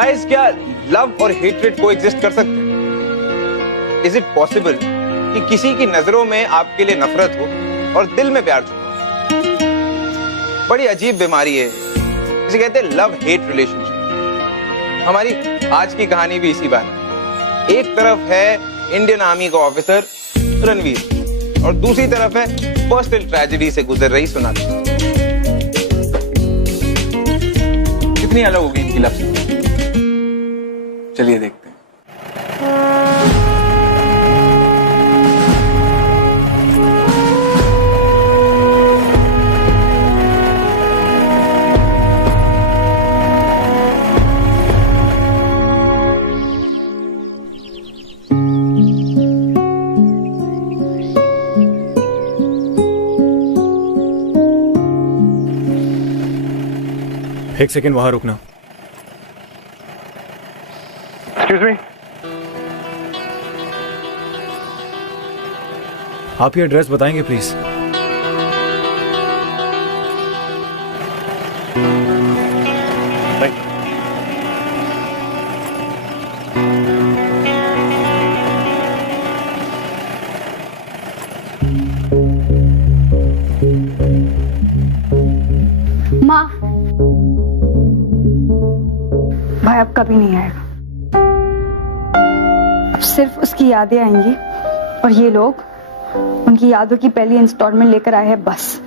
Guys, क्या love और hatred को एग्जिस्ट कर सकते हैं? इज इट पॉसिबल कि किसी की नजरों में आपके लिए नफरत हो और दिल में प्यार छुपा? बड़ी अजीब बीमारी है, इसे कहते हैं लव हेट रिलेशनशिप। हमारी आज की कहानी भी इसी बात है। एक तरफ है इंडियन आर्मी का ऑफिसर रणवीर और दूसरी तरफ है पर्सनल ट्रेजेडी से गुजर रही सोनाली। कितनी अलग होगी इनकी लव स्टोरी, चलिए देखते हैं। एक सेकेंड वहां रुकना। एक्सक्यूज मी, आप ये एड्रेस बताएंगे प्लीज? माँ, भाई अब कभी नहीं आएगा। अब सिर्फ उसकी यादें आएंगी और ये लोग उनकी यादों की पहली इंस्टॉलमेंट लेकर आए हैं बस।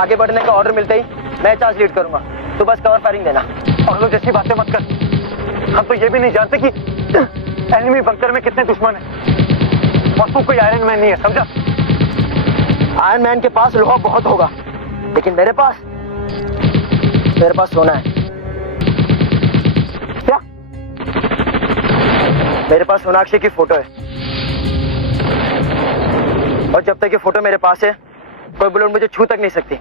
आगे बढ़ने का ऑर्डर मिलते ही मैं चार्ज लीड करूंगा, तो बस कवर फायरिंग देना। और लोग जैसी बातें मत कर, हम तो ये भी नहीं जानते कि एनिमी बंकर में कितने दुश्मन हैं। और तू कोई आयरन मैन नहीं है, समझा? आयरन मैन के पास लोहा बहुत होगा, लेकिन मेरे पास सोना है। क्या? मेरे पास सोनाक्षी की फोटो है और जब तक ये फोटो मेरे पास है कोई बुलेट मुझे छू तक नहीं सकती।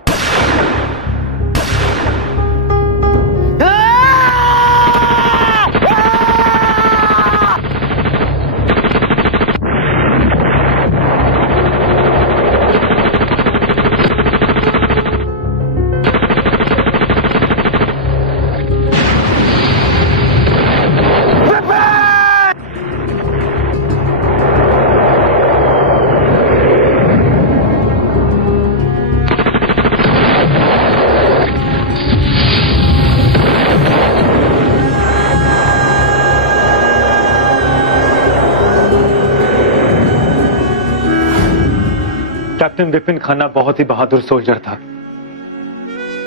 कैप्टन विपिन खन्ना बहुत ही बहादुर सोल्जर था।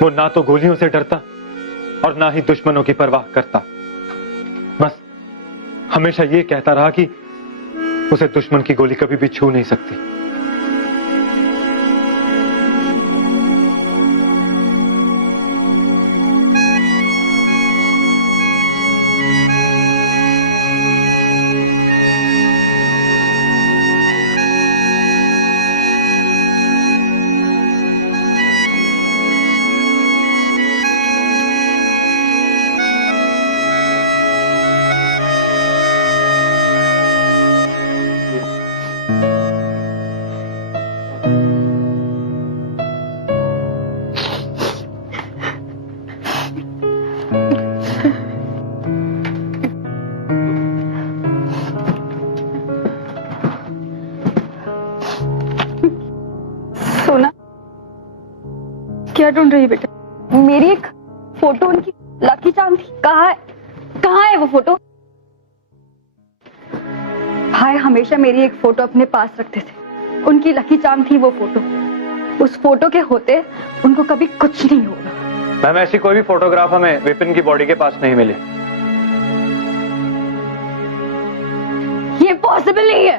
वो ना तो गोलियों से डरता और ना ही दुश्मनों की परवाह करता। बस हमेशा ये कहता रहा कि उसे दुश्मन की गोली कभी भी छू नहीं सकती। क्या ढूंढ रही है बेटा? मेरी एक फोटो उनकी लकी चार्म थी। कहाँ है वो फोटो? भाई हमेशा मेरी एक फोटो अपने पास रखते थे। उनकी लकी चार्म थी वो फोटो। उस फोटो के होते उनको कभी कुछ नहीं होगा। मैम ऐसी कोई भी फोटोग्राफ हमें विपिन की बॉडी के पास नहीं मिली। ये पॉसिबल नहीं है।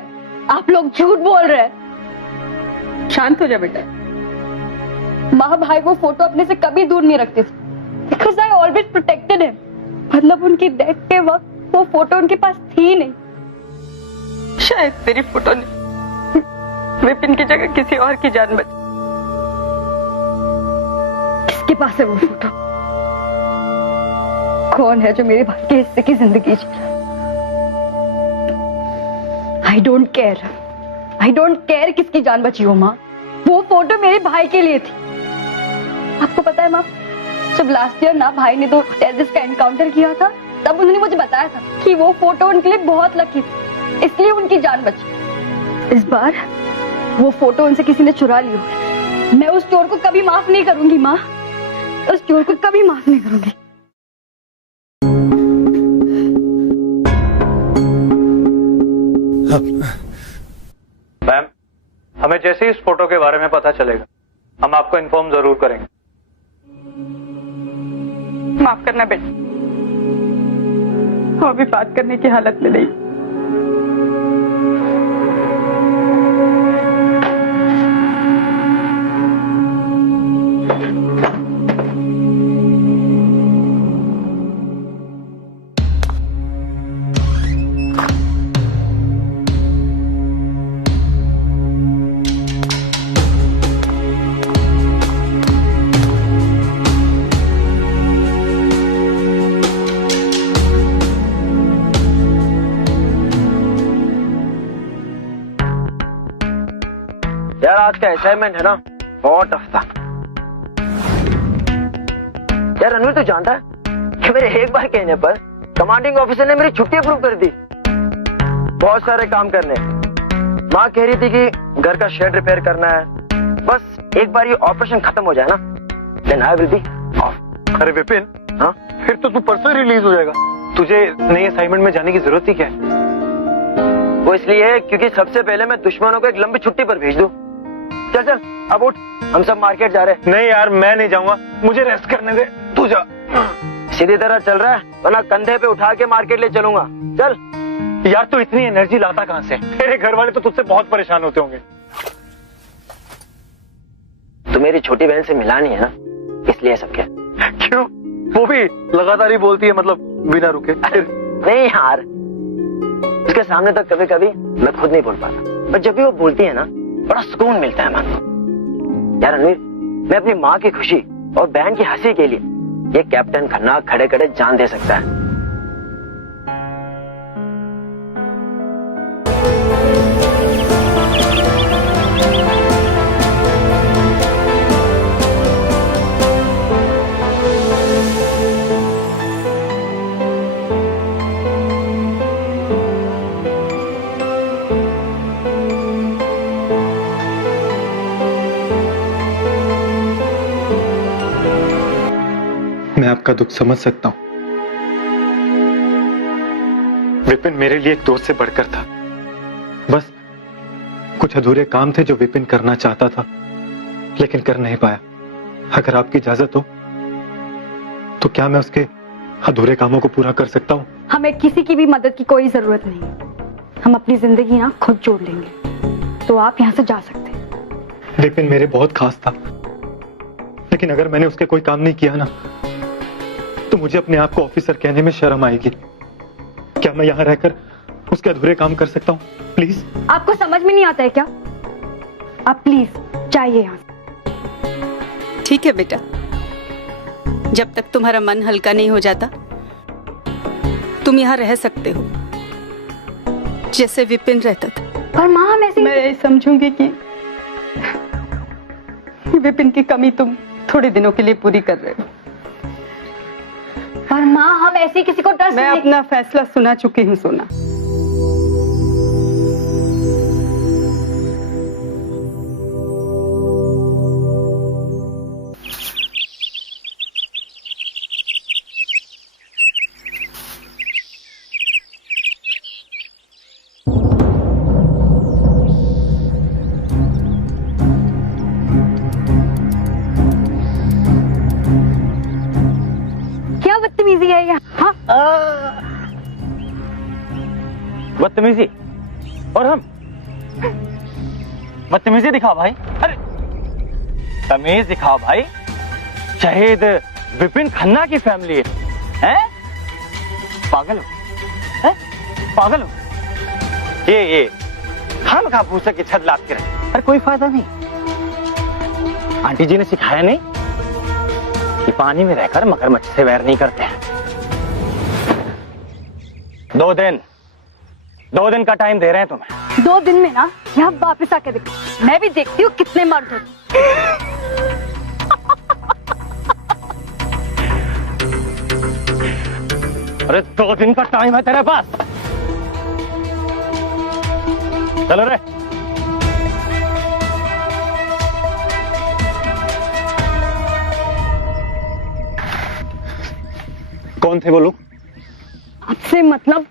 आप लोग झूठ बोल रहे हैं। शांत हो जा बेटा। माँ भाई वो फोटो अपने से कभी दूर नहीं रखते थे। Because I always protected him. मतलब उनकी डेथ के वक्त वो फोटो उनके पास थी नहीं। शायद तेरी फोटो ने विपिन की जगह किसी और की जान बची। किसके पास है वो फोटो? कौन है जो मेरे भाई के हिस्से की जिंदगी जी रहा? I don't care किसकी जान बची हो माँ। वो फोटो मेरे भाई के लिए थी। आपको पता है माँ, जब लास्ट ईयर ना भाई ने 2 टेररिस्ट का एनकाउंटर किया था, तब उन्होंने मुझे बताया था कि वो फोटो उनके लिए बहुत लकी थी, इसलिए उनकी जान बची। इस बार वो फोटो उनसे किसी ने चुरा ली होगी। मैं उस चोर को कभी माफ नहीं करूंगी माँ। उस चोर को कभी माफ नहीं करूंगी। मैम हमें जैसे ही इस फोटो के बारे में पता चलेगा हम आपको इन्फॉर्म जरूर करेंगे। माफ करना बेटा, वो अभी बात करने की हालत में नहीं। यार आज का असाइनमेंट है ना, बहुत टफ था। यार रणवीर तू जानता है कि मेरे एक बार कहने पर कमांडिंग ऑफिसर ने मेरी छुट्टी अप्रूव कर दी। बहुत सारे काम करने। माँ कह रही थी कि घर का शेड रिपेयर करना है। बस एक बार ये ऑपरेशन खत्म हो जाए ना, then I will be off. अरे विपिन, हाँ फिर तो तू परसों रिलीज हो जाएगा। तुझे नई असाइनमेंट में जाने की जरूरत ही क्या है? वो इसलिए है क्योंकि सबसे पहले मैं दुश्मनों को एक लंबी छुट्टी पर भेज दूं। चल चल अब उठ, हम सब मार्केट जा रहे हैं। नहीं यार मैं नहीं जाऊंगा, मुझे रेस्ट करने दे, तू जा। सीधी तरह चल रहा है वरना कंधे पे उठा के मार्केट ले चलूंगा। चल। यार तू इतनी एनर्जी लाता कहां से? तेरे घर वाले तो तुझसे बहुत परेशान होते होंगे। तू मेरी छोटी बहन से मिला नहीं है ना, इसलिए सब क्या। क्यों? वो भी लगातार ही बोलती है, मतलब बिना रुके। नहीं यार, उसके सामने तो कभी कभी मैं खुद नहीं बोल पाता, पर जब भी वो बोलती है ना बड़ा सुकून मिलता है मन को। यार रणवीर, मैं अपनी माँ की खुशी और बहन की हंसी के लिए ये कैप्टन खन्ना खड़े खड़े जान दे सकता है। मैं आपका दुख समझ सकता हूं। विपिन मेरे लिए एक दोस्त से बढ़कर था। बस कुछ अधूरे काम थे जो विपिन करना चाहता था लेकिन कर नहीं पाया। अगर आपकी इजाजत हो तो क्या मैं उसके अधूरे कामों को पूरा कर सकता हूं? हमें किसी की भी मदद की कोई जरूरत नहीं। हम अपनी जिंदगी ना खुद जोड़ लेंगे। तो आप यहाँ से जा सकते हैं। विपिन मेरे बहुत खास था, लेकिन अगर मैंने उसके कोई काम नहीं किया ना तो मुझे अपने आप को ऑफिसर कहने में शर्म आएगी। क्या मैं यहाँ रहकर उसके अधूरे काम कर सकता हूँ? प्लीज। आपको समझ में नहीं आता है क्या? आप प्लीज जाइए यहाँ से। ठीक है बेटा, जब तक तुम्हारा मन हल्का नहीं हो जाता तुम यहाँ रह सकते हो जैसे विपिन रहता था। पर माँ हम ऐसे मैं ये समझूंगी कि विपिन की कमी तुम थोड़े दिनों के लिए पूरी कर रहे हो। पर माँ हम ऐसे किसी को ट्रस्ट मैं नहीं। अपना फैसला सुना चुकी हूँ सोना। बदतमीजी, और हम बदतमीजी दिखाओ भाई। अरे तमीज दिखाओ भाई, शहीद विपिन खन्ना की फैमिली है, हैं? पागल हो, हैं? पागल हो। ये हम कहा पूछा कि छत लाद के रहे, अरे कोई फायदा नहीं। आंटी जी ने सिखाया नहीं कि पानी में रहकर मगरमच्छ से वैर नहीं करते हैं। 2 दिन का टाइम दे रहे हैं तुम्हें। 2 दिन में ना यहाँ वापस आके देखो, मैं भी देखती हूँ कितने मर्द होते। अरे 2 दिन का टाइम है तेरे पास, चलो रे। कौन थे वो लोग? आपसे मतलब?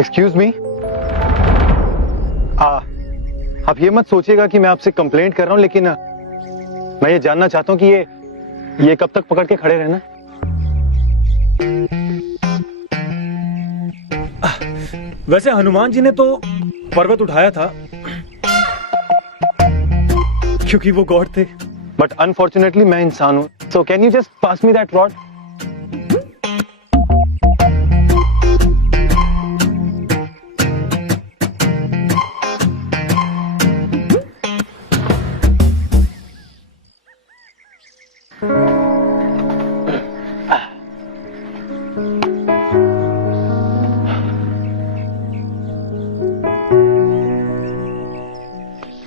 एक्सक्यूज मी, आप ये मत सोचिएगा कि मैं आपसे कंप्लेंट कर रहा हूं, लेकिन मैं ये जानना चाहता हूं कि ये कब तक पकड़ के खड़े रहना? वैसे हनुमान जी ने तो पर्वत उठाया था क्योंकि वो गॉड थे, बट अनफॉर्चुनेटली मैं इंसान हूं, so can you just pass me that rod?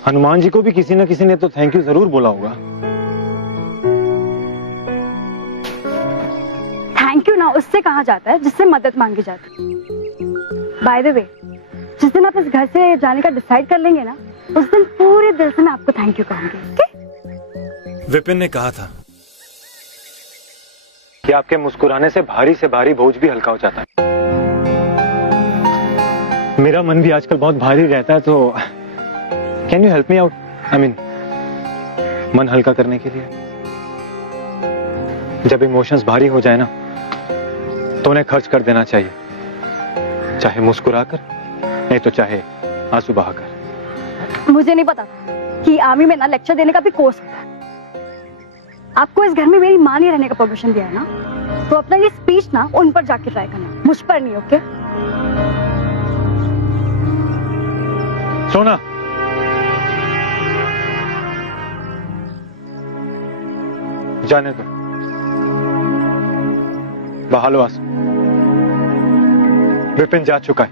Hanuman ji को भी किसी न किसी ने तो थैंक यू जरूर बोला होगा। थैंक यू ना उससे कहा जाता है जिससे मदद मांगी जाती है। बाय द वे, जिस दिन आप इस घर से जाने का डिसाइड कर लेंगे ना, उस दिन पूरे दिल से मैं आपको थैंक यू कहूंगी। ओके? विपिन ने कहा था कि आपके मुस्कुराने से भारी बोझ भी हल्का हो जाता है। मेरा मन भी आजकल बहुत भारी रहता है, तो can you help me out? I mean मन हल्का करने के लिए। जब इमोशंस भारी हो जाए ना, तो उन्हें खर्च कर देना चाहिए, चाहे मुस्कुराकर, नहीं तो चाहे आंसू बहाकर। मुझे नहीं पता कि आर्मी में ना लेक्चर देने का भी कोर्स होता है। आपको इस घर में मेरी मां नहीं रहने का परमिशन दिया है ना, तो अपना ये स्पीच ना उन पर जाके ट्राई करना, मुझ पर नहीं। ओके? सोना, जाने दो, बहा लो आंसू। विपिन जा चुका है।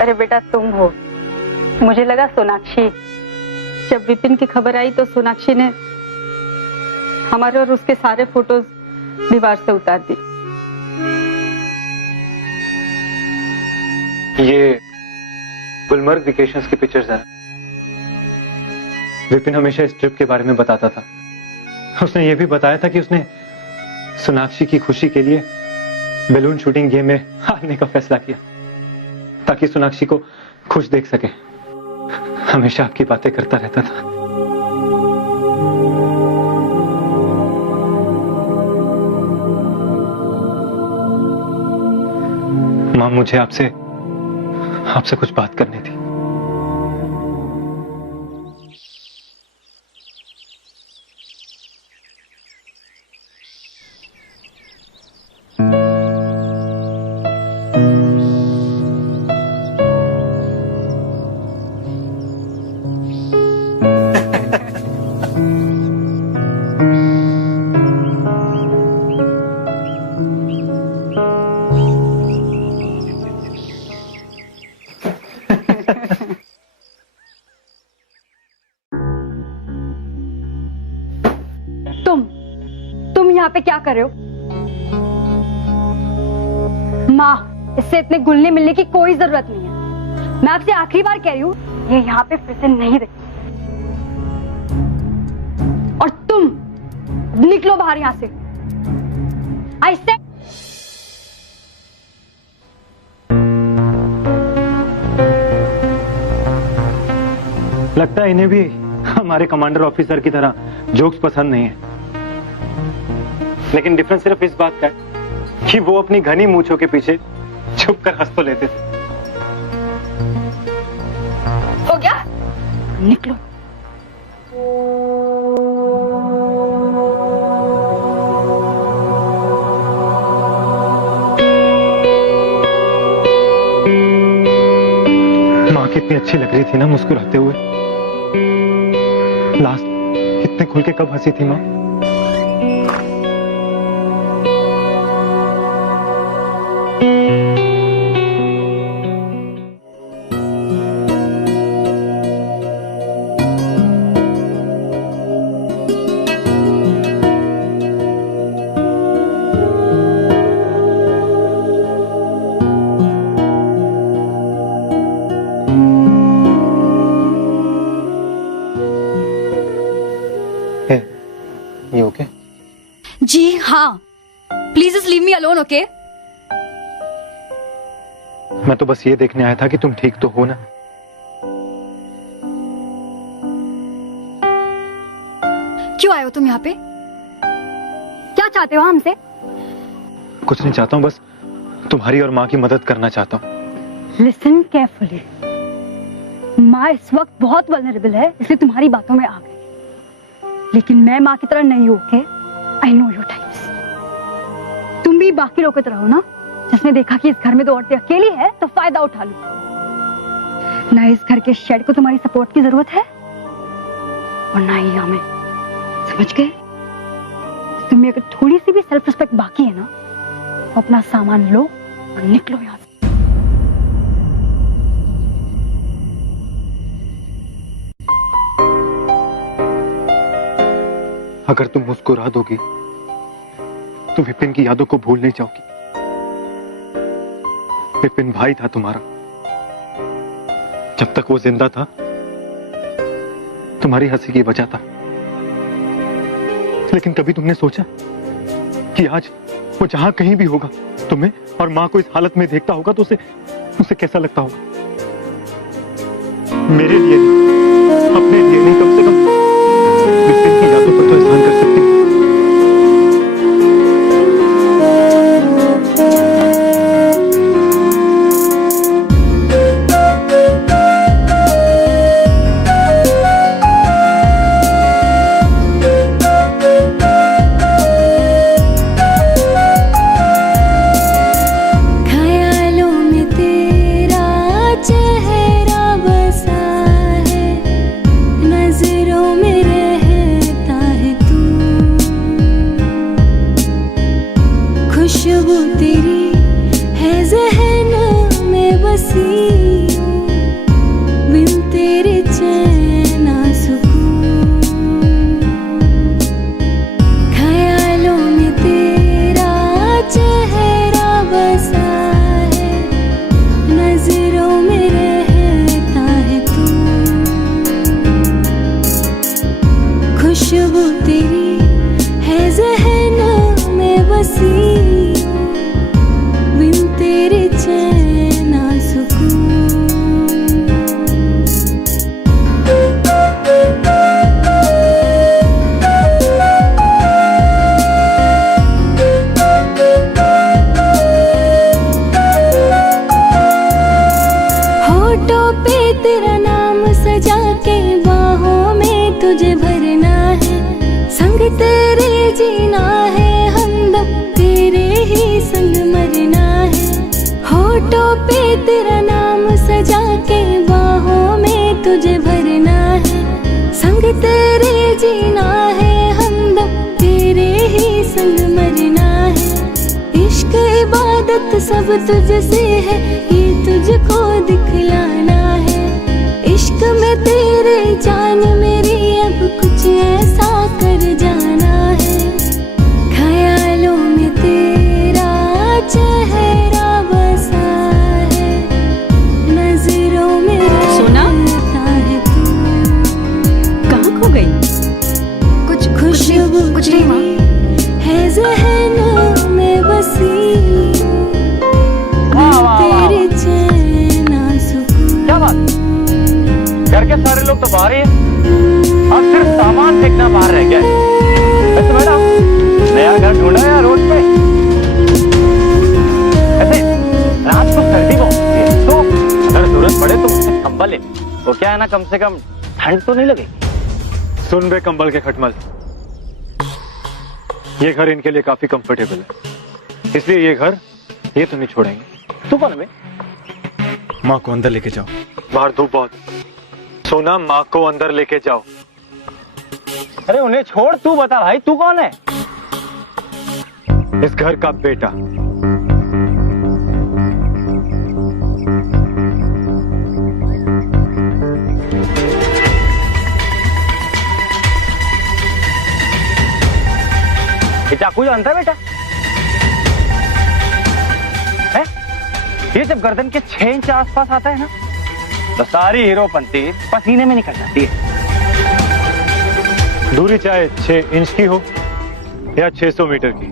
अरे बेटा तुम हो, मुझे लगा सोनाक्षी। जब विपिन की खबर आई तो सोनाक्षी ने हमारे और उसके सारे फोटोज दीवार से उतार दी। ये गुलमर्ग वेकेशंस की पिक्चर्स हैं। विपिन हमेशा इस ट्रिप के बारे में बताता था। उसने ये भी बताया था कि उसने सोनाक्षी की खुशी के लिए बैलून शूटिंग गेम में हारने का फैसला किया, ताकि सोनाक्षी को खुश देख सके। हमेशा आपकी बातें करता रहता था। मां, मुझे आपसे कुछ बात करनी थी। तुम यहाँ पे क्या कर रहे हो? माँ, इससे इतने घुलने मिलने की कोई जरूरत नहीं है। मैं आपसे आखिरी बार कह रही हूँ, ये यहाँ पे फिर से नहीं रही। और तुम निकलो बाहर यहाँ से। आई से लगता है इन्हें भी हमारे कमांडर ऑफिसर की तरह जोक्स पसंद नहीं है। लेकिन डिफरेंस सिर्फ इस बात का है कि वो अपनी घनी मूंछों के पीछे छुप कर हंस तो लेते थे। हो गया, निकलो। माँ कितनी अच्छी लग रही थी ना मुस्कुराते हुए। लास्ट कितने खुल के कब हंसी थी माँ। ये ओके? जी हाँ, please just leave me alone, okay? मैं तो बस ये देखने आया था कि तुम ठीक तो हो ना। क्यों आए हो तुम यहाँ पे? क्या चाहते हो हमसे? कुछ नहीं चाहता हूँ, बस तुम्हारी और माँ की मदद करना चाहता हूँ। Listen carefully. माँ इस वक्त बहुत वल्नरेबल है, इसलिए तुम्हारी बातों में आ गई। लेकिन मैं माँ की तरह नहीं हूँ, okay? I know your types. तुम भी बाकी लोगों की तरह हो ना, जिसने देखा कि इस घर में दो औरतें अकेली है तो फायदा उठा लो। ना इस घर के शेड को तुम्हारी सपोर्ट की जरूरत है और ना ही हमें, समझ गए? तुम्हें अगर थोड़ी सी भी सेल्फ रिस्पेक्ट बाकी है ना, तो अपना सामान लो और निकलो यहाँ से। अगर तुम मुस्कुरा दोगी तो विपिन की यादों को भूल नहीं जाओगी। विपिन भाई था तुम्हारा। जब तक वो जिंदा था तुम्हारी हंसी की वजह था। लेकिन कभी तुमने सोचा कि आज वो जहां कहीं भी होगा, तुम्हें और मां को इस हालत में देखता होगा तो उसे कैसा लगता होगा? मेरे लिए नहीं, अपने लिए नहीं, कम से कम विपिन की यादों पर तो एहसान कर सकते हैं। खुशबू तेरी है ज़हन में बसी, बिन तेरे चैन ना सुकून। ख्यालों में तेरा चेहरा बसा है, नजरों में रहता है तू। खुशबू तेरी है ज़हन में बसी, बिन तेरे चैन ना सुकून। होठों पे तेरा नाम सजा के बाहों में तुझे भरना है, संग तेरे जीना है, हमदम तेरे ही संग मरना है। होठों पे तेरा नाम सजा के बाहों में तुझे भरना है, संग तेरे जीना है, हमदम तेरे ही संग मरना है। इश्क इबादत सब तुझसे है, ये तुझको दिखलाना है। इश्क में तेरे जान मेरी अब कुछ ऐसा कर जाना है। गई? कुछ खुशबू कुछ नहीं माँ। है ज़हन में बसी, तेरे चैन सुकून। क्या बात, घर के सारे लोग तो बाहर ही हैं और सिर्फ सामान फेंकना बाहर रह गया है। वैसे मैडम, नया घर ढूंढा या रोड पे? ऐसे रात को सर्दी बहुत होती है, तो अगर जरूरत पड़े तो मुझसे कंबल ले, तो क्या है ना, कम से कम ठंड तो नहीं लगेगी। सुन बे कंबल के खटमल, ये घर इनके लिए काफी कंफर्टेबल है, इसलिए ये घर ये तो नहीं छोड़ेंगे। तू कौन है बे? माँ को अंदर लेके जाओ। बाहर धूप बहुत। सोना, माँ को अंदर लेके जाओ। अरे उन्हें छोड़, तू बता भाई, तू कौन है? इस घर का बेटा। ये चाकू जानता है बेटा? है? ये जब गर्दन के 6 इंच आसपास आता है ना, तो सारी हीरोपंती पसीने में निकल जाती है। दूरी चाहे 6 इंच की हो या 600 मीटर की,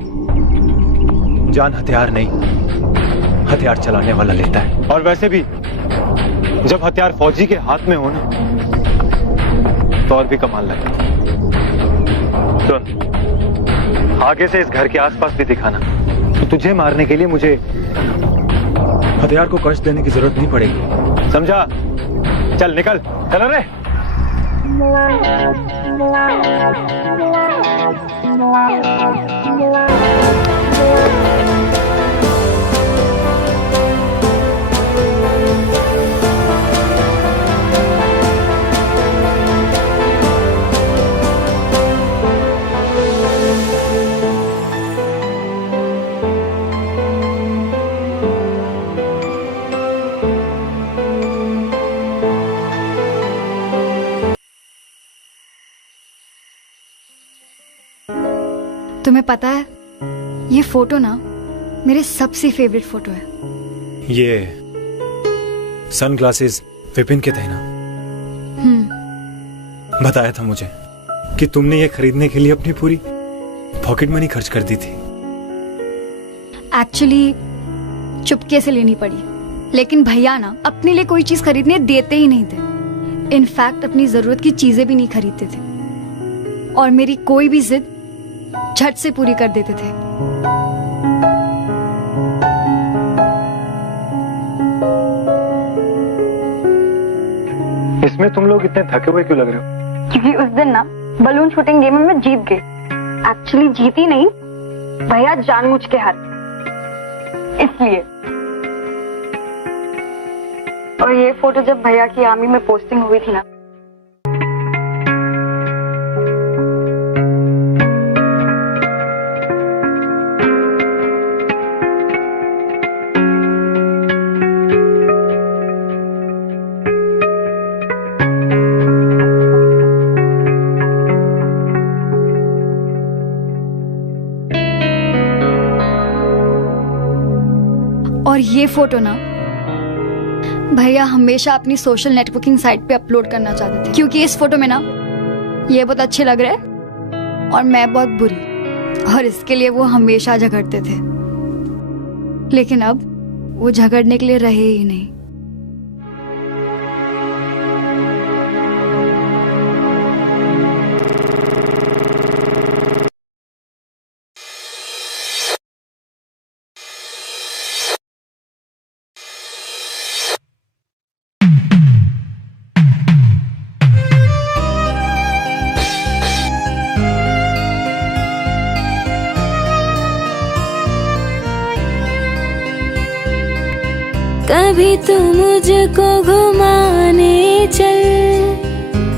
जान हथियार नहीं, हथियार चलाने वाला लेता है। और वैसे भी जब हथियार फौजी के हाथ में हो ना, तो और भी कमाल लगे। सुन, आगे से इस घर के आसपास भी दिखाना, तो तुझे मारने के लिए मुझे हथियार को कष्ट देने की जरूरत नहीं पड़ेगी। समझा? चल निकल, चल रे। तुम्हें पता है, ये फोटो ना मेरे सबसे फेवरेट फोटो है। ये सनग्लासेस विपिन के थे ना? बताया था मुझे कि तुमने ये खरीदने के लिए अपनी पूरी पॉकेट मनी खर्च कर दी थी। एक्चुअली चुपके से लेनी पड़ी, लेकिन भैया ना अपने लिए कोई चीज खरीदने देते ही नहीं थे। इनफैक्ट अपनी जरूरत की चीजें भी नहीं खरीदते थे और मेरी कोई भी जिद झट से पूरी कर देते थे। इसमें तुम लोग इतने थके हुए क्यों लग रहे हो? क्योंकि उस दिन ना बलून शूटिंग गेम में मैं जीत गई। एक्चुअली जीती नहीं, भैया जानबूझ के हार, इसलिए। और ये फोटो जब भैया की आर्मी में पोस्टिंग हुई थी ना, और ये फोटो ना भैया हमेशा अपनी सोशल नेटवर्किंग साइट पे अपलोड करना चाहते थे, क्योंकि इस फोटो में ना ये बहुत अच्छे लग रहे और मैं बहुत बुरी, और इसके लिए वो हमेशा झगड़ते थे। लेकिन अब वो झगड़ने के लिए रहे ही नहीं। कभी तू मुझको घुमाने चल,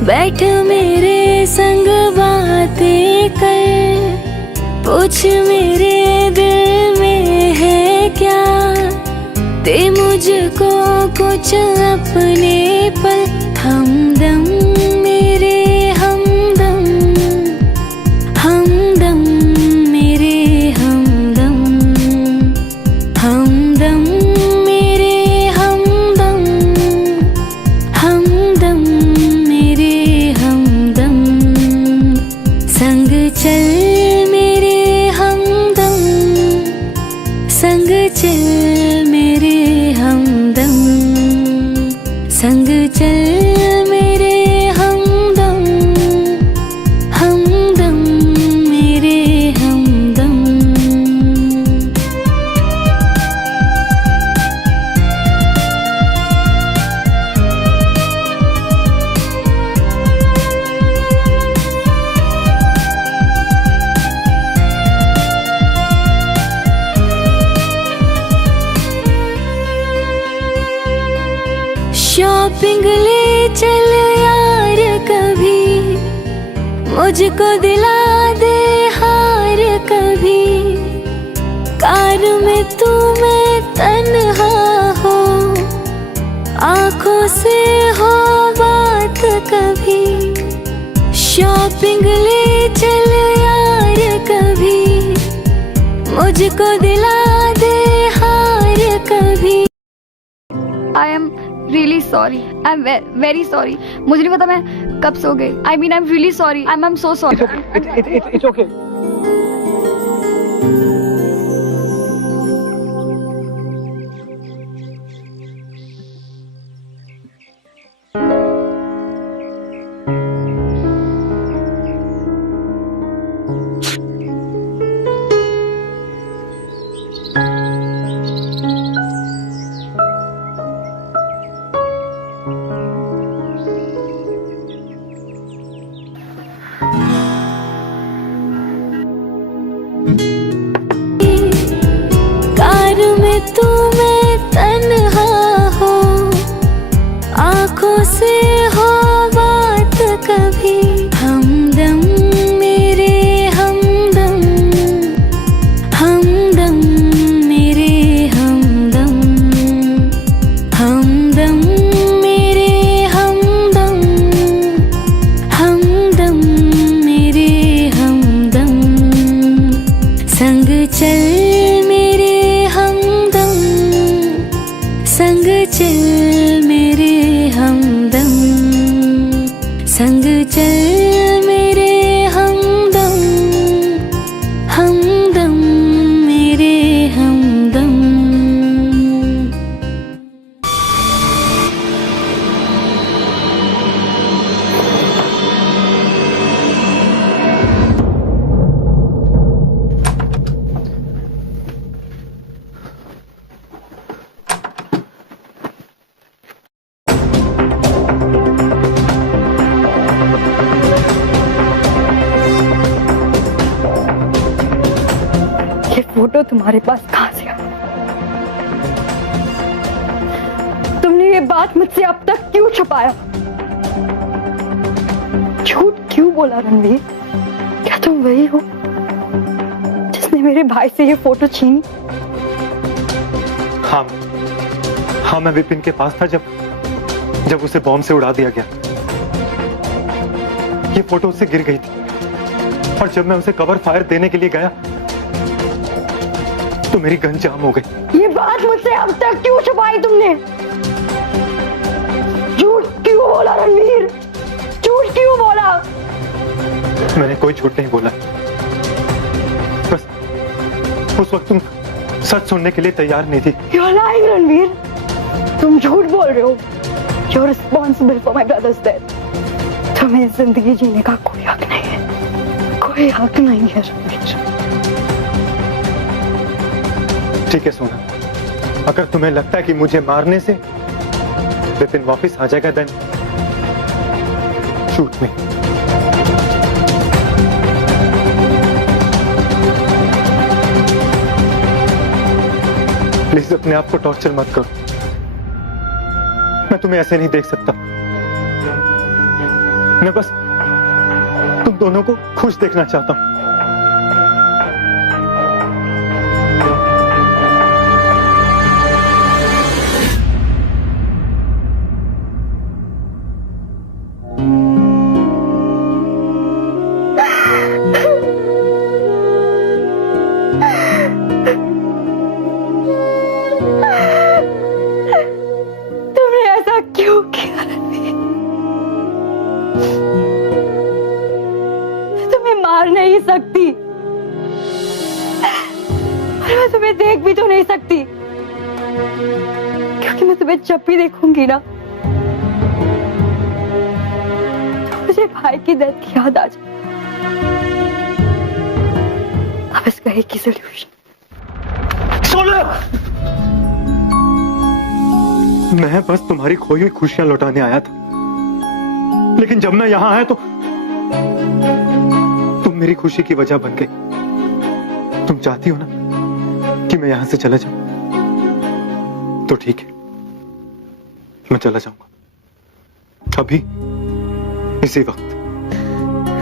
बैठ मेरे संग बातें कर, पूछ मेरे दिल में है क्या, दे मुझको कुछ अपने पल, हमदम मेरे हमदम, हमदम मेरे हमदम, हमदम हमदम मेरे हमदम। मुझको दिला दे हार कभी, कार में तू मैं तन्हा हो, आंखों से हो बात कभी, शॉपिंग ले चल यार कभी, मुझको दिला दे हार कभी। I am really sorry, I am very sorry. मुझे नहीं पता मैं कब सो गई। I mean I am really sorry, I am so sorry. It's okay. Car में तू मैं तन्हा हो, आंखों से हो बात कभी, हमदम मेरे हमदम, हमदम मेरे हमदम, हमदम मेरे हमदम, हमदम मेरे हमदम, संग चल मेरे हमदम, संग चल मेरे हमदम, संग चल मेरे हमदम, हमदम मेरे हमदम। ये फोटो तुम्हारे पास कहां से आई? तुमने ये बात मुझसे अब तक क्यों छुपाया? झूठ क्यों बोला रणवीर? क्या तुम वही हो जिसने मेरे भाई से ये फोटो छीनी? हाँ, हाँ मैं विपिन के पास था जब उसे बॉम्ब से उड़ा दिया गया। ये फोटो उससे गिर गई थी और जब मैं उसे कवर फायर देने के लिए गया तो मेरी गन जाम हो गई। ये बात मुझसे अब तक क्यों छुपाई तुमने? झूठ क्यों बोला रणवीर? झूठ क्यों बोला? मैंने कोई झूठ नहीं बोला, बस उस वक्त तुम सच सुनने के लिए तैयार नहीं थी। You're lying, Ranveer. तुम झूठ बोल रहे हो। You're responsible for my brother's death। तुम्हें जिंदगी जीने का कोई हक नहीं है, कोई हक नहीं है रणवीर। ठीक है सोना, अगर तुम्हें लगता है कि मुझे मारने से विपिन वापस आ जाएगा देन शूट मी। प्लीज अपने आप को टॉर्चर मत करो, मैं तुम्हें ऐसे नहीं देख सकता। मैं बस तुम दोनों को खुश देखना चाहता हूं। तुमने ऐसा क्यों किया रणवीर? मैं तुम्हें मार नहीं सकती और मैं तुम्हें देख भी तो नहीं सकती, क्योंकि मैं तुम्हें जब भी देखूंगी ना तो मुझे भाई की डेथ की याद आ जाए। अब इसका एक ही सोल्यूशन। मैं बस तुम्हारी खोई हुई खुशियां लौटाने आया था, लेकिन जब मैं यहां आया तो तुम मेरी खुशी की वजह बन गई। तुम चाहती हो ना कि मैं यहां से चला जाऊं, तो ठीक है, मैं चला जाऊंगा। अभी इसी वक्त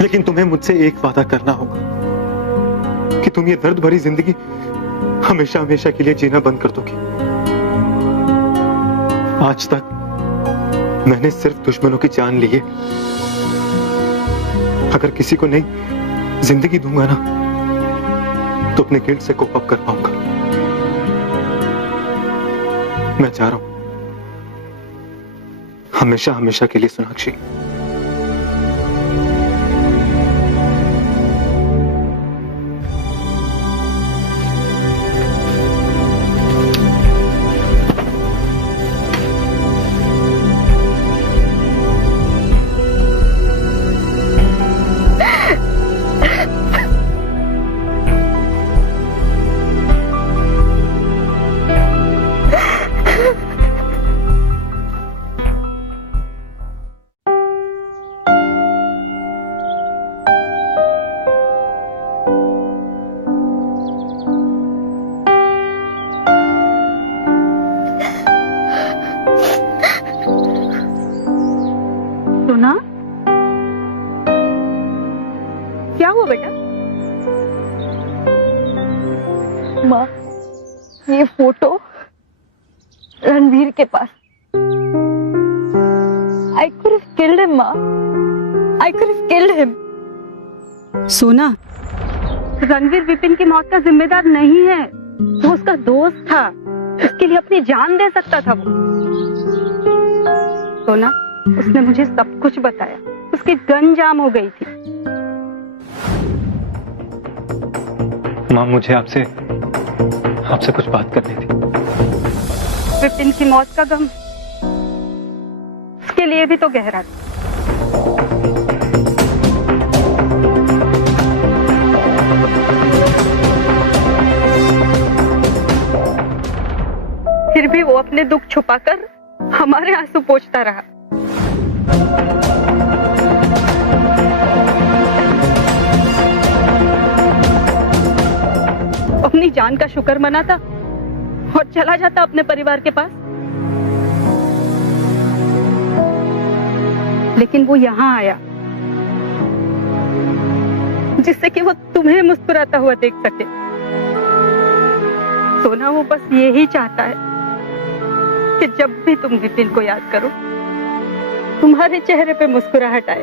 लेकिन तुम्हें मुझसे एक वादा करना होगा कि तुम ये दर्द भरी जिंदगी हमेशा हमेशा के लिए जीना बंद कर दोगी। आज तक मैंने सिर्फ दुश्मनों की जान ली है। अगर किसी को नई जिंदगी दूंगा ना तो अपने गिल्ट से कोप अप कर पाऊंगा। मैं चाह रहा हूं हमेशा हमेशा के लिए सोनाक्षी। सोना, क्या हुआ बेटा? माँ, ये फोटो रणवीर के पास। I could have killed him, माँ। I could have killed him। सोना, रणवीर विपिन की मौत का जिम्मेदार नहीं है। वो उसका दोस्त था, उसके लिए अपनी जान दे सकता था वो। सोना, उसने मुझे सब कुछ बताया। उसकी गन जाम हो गई थी। माँ, मुझे आपसे कुछ बात करनी थी। विपिन की मौत का गम उसके लिए भी तो गहरा था। फिर भी वो अपने दुख छुपाकर हमारे आंसू पोंछता रहा। अपनी जान का शुक्र मनाता और चला जाता अपने परिवार के पास। लेकिन वो यहाँ आया जिससे कि वो तुम्हें मुस्कुराता हुआ देख सके। सोना, वो बस यही चाहता है कि जब भी तुम विपिन को याद करो तुम्हारे चेहरे पे मुस्कुराहट आए।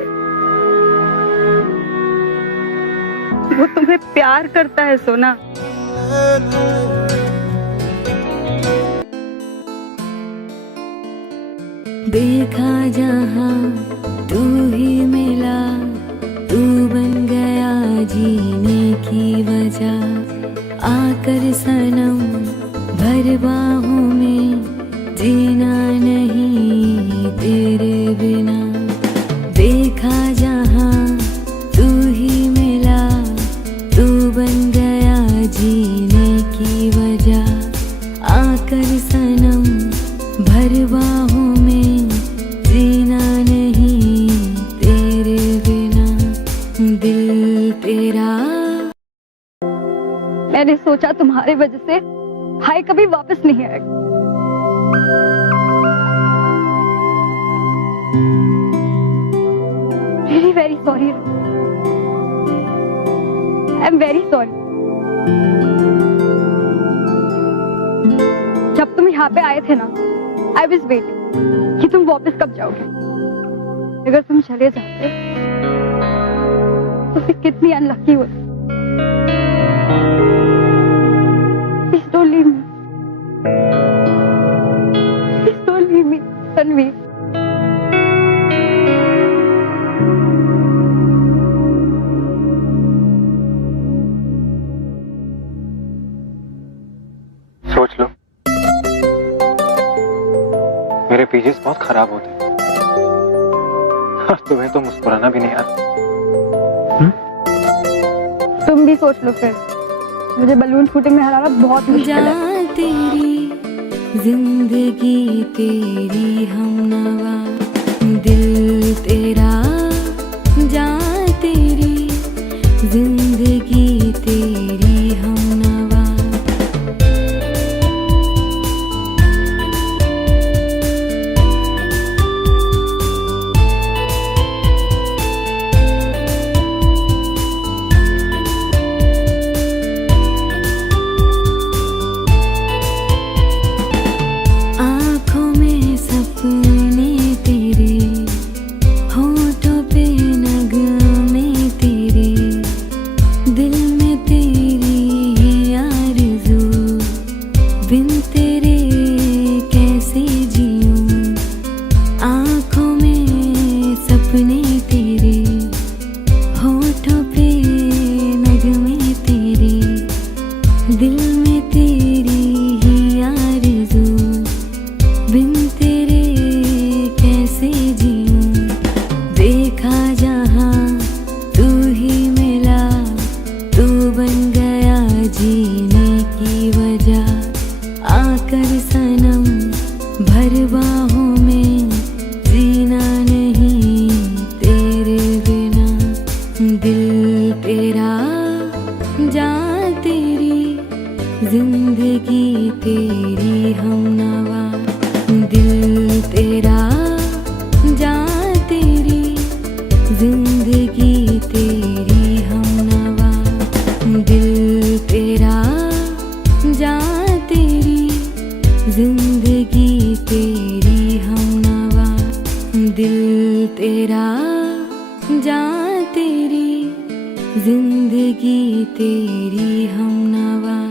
वो तुम्हें प्यार करता है सोना। देखा जहां तू ही मिला, तू बन गया जीने की वजह। आकर सनम भर बाहों में, जीना नहीं तेरे बिना। देखा जहां तू ही मिला, तू बन गया जीने की वजह। आकर सनम भर बाहों में, जीना नहीं तेरे बिना। दिल तेरा। मैंने सोचा तुम्हारे वजह से भाई कभी वापस नहीं आएगा। Really very sorry। I'm very sorry। जब तुम यहाँ पे आए थे ना, I was waiting कि तुम वापस कब जाओगे। अगर तुम चले जाते तो फिर कितनी अनलकी होती। Please don't leave me। Please don't leave me, Ranveer. सोच लो, मेरे पेजेस बहुत खराब होते हैं और तुम्हें तो मुस्कुराना भी नहीं आता। तुम भी सोच लो फिर। मुझे बलून शूटिंग में हराना बहुत मुश्किल है। जान तेरी जिंदगी तेरी हमनवा, दिल तेरा। जान तेरी जिंदगी तेरी हमनवा। दिल तेरा जान तेरी जिंदगी तेरी हमनवा दिल तेरा जान तेरी जिंदगी तेरी हमनवा दिल तेरा जान तेरी जिंदगी तेरी हमनवा दिल तेरा जान तेरी जिंदगी तेरी हमनवा।